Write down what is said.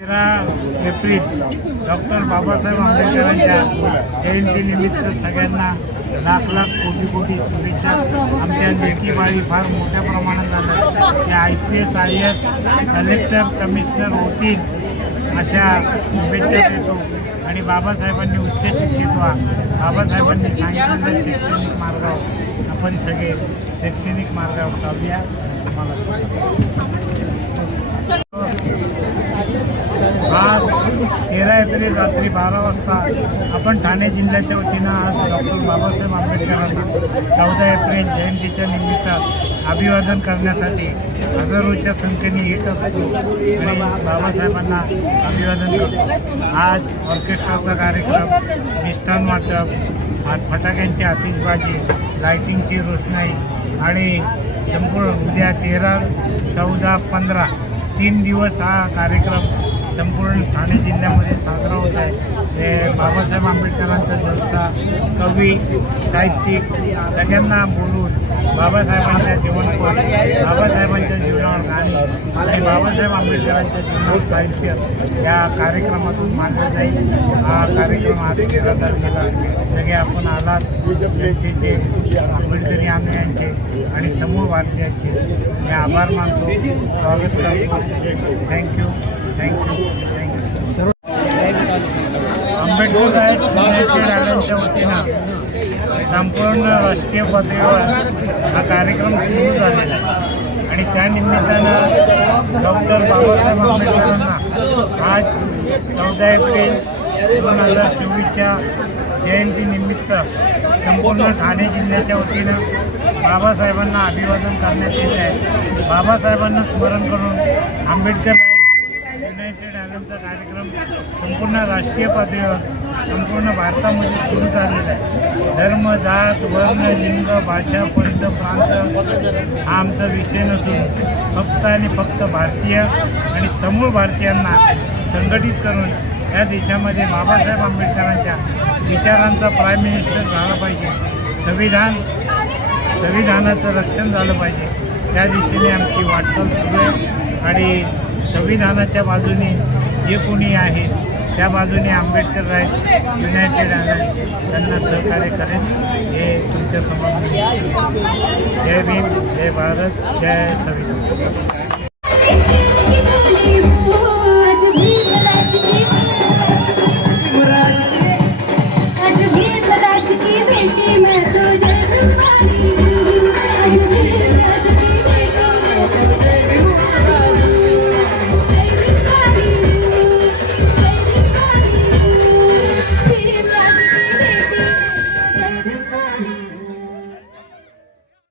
तेरा April doctor Babasaheb आंबेडकरांच्या जयंतीनिमित्त सगळ्यांना लाख लाख कोटी कोटी शुभेच्छा. आमच्या लेखी फार मोठ्या प्रमाणात झाल्या त्या I P S I S collector commissioner होतील अशा शुभेच्छा देतो. आणि बाबासाहेबांनी उच्च शिक्षित व्हा. बाबासाहेबांनी सांगितलेल्या शैक्षणिक मार्गावर आपण सगळे शैक्षणिक मार्गावर चालूया. आम्हाला आज तेरा एप्रिल रात्री बारा वाजता आपण ठाणे जिल्ह्याच्या वतीनं आज डॉक्टर बाबासाहेब आंबेडकरांना चौदा एप्रिल जयंतीच्या निमित्त अभिवादन करण्यासाठी हजारोच्या संख्येने येत असतो आणि बाबासाहेबांना अभिवादन करतो. आज ऑर्केस्ट्राचा कार्यक्रम निष्ठान वाटप आज फटाक्यांची आतिषबाजी लाईटिंगची रोषणाई आणि संपूर्ण उद्या तेरा चौदा पंधरा तीन दिवस हा कार्यक्रम संपूर्ण ठाणे जिल्ह्यामध्ये साजरा होत आहे. हे बाबासाहेब आंबेडकरांचा जलसा कवी साहित्यिक सगळ्यांना बोलून बाबासाहेबांच्या जीवनपर बाबासाहेबांच्या जीवनावर गाणी आणि बाबासाहेब आंबेडकरांच्या जीवनावर साहित्य या कार्यक्रमातून मांडलं जाईल. हा कार्यक्रम आज केला तारखेला सगळे आपण आलात. जनतेचे आंबेडकरी अनुयायांचे आणि समूह भारतीयांचे मी आभार मानतो. स्वागत करतो. थँक्यू थँक्यू बोर्ड आहेत वतीनं. संपूर्ण राष्ट्रीय पातळीवर हा कार्यक्रम सुरू झालेला आहे. आणि त्यानिमित्तानं डॉक्टर बाबासाहेब आंबेडकरांना आज चौदा एप्रिल दोन हजार चोवीसच्या जयंतीनिमित्त संपूर्ण ठाणे जिल्ह्याच्या वतीनं बाबासाहेबांना अभिवादन करण्यात येत आहे. बाबासाहेबांना स्मरण करून आंबेडकर युनायटेड आयलंडचा कार्यक्रम संपूर्ण राष्ट्रीय पातळीवर संपूर्ण भारतामध्ये सुरू झालेला आहे. धर्म जात वर्ण लिंग भाषा पंत प्रांत हा आमचा विषय नसून फक्त आणि फक्त भारतीय आणि समूळ भारतीयांना संघटित करून या देशामध्ये बाबासाहेब आंबेडकरांच्या विचारांचा प्राईम मिनिस्टर झाला पाहिजे. संविधान संविधानाचं रक्षण झालं पाहिजे. त्या दिशेने आमची वाटचाल सुरू आहे आणि संविधानाच्या बाजूने जे कोणी आहे त्या बाजूने आंबेडकर आहेत युनायटेड आयलंड त्यांना सहकार्य करेन. हे तुमच्यासमोर जय भीम जय भारत जय संविधान